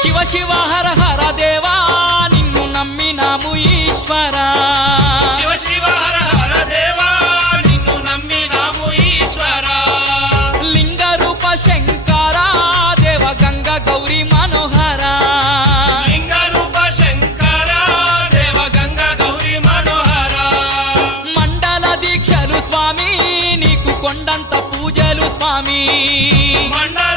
శివ శివ హర హర దేవా నిన్ను నమ్మినాము ఈశ్వరా. శివ శివ హర హర దేవా నిన్ను నమ్మినాము ఈశ్వర. లింగ రూప శంకర దేవ గంగ గౌరీ మనోహర. లింగ రూప శంకర దేవ గంగ గౌరీ మనోహర. మండల దీక్షలు స్వామి నీకు కొండంత పూజలు స్వామి. మండల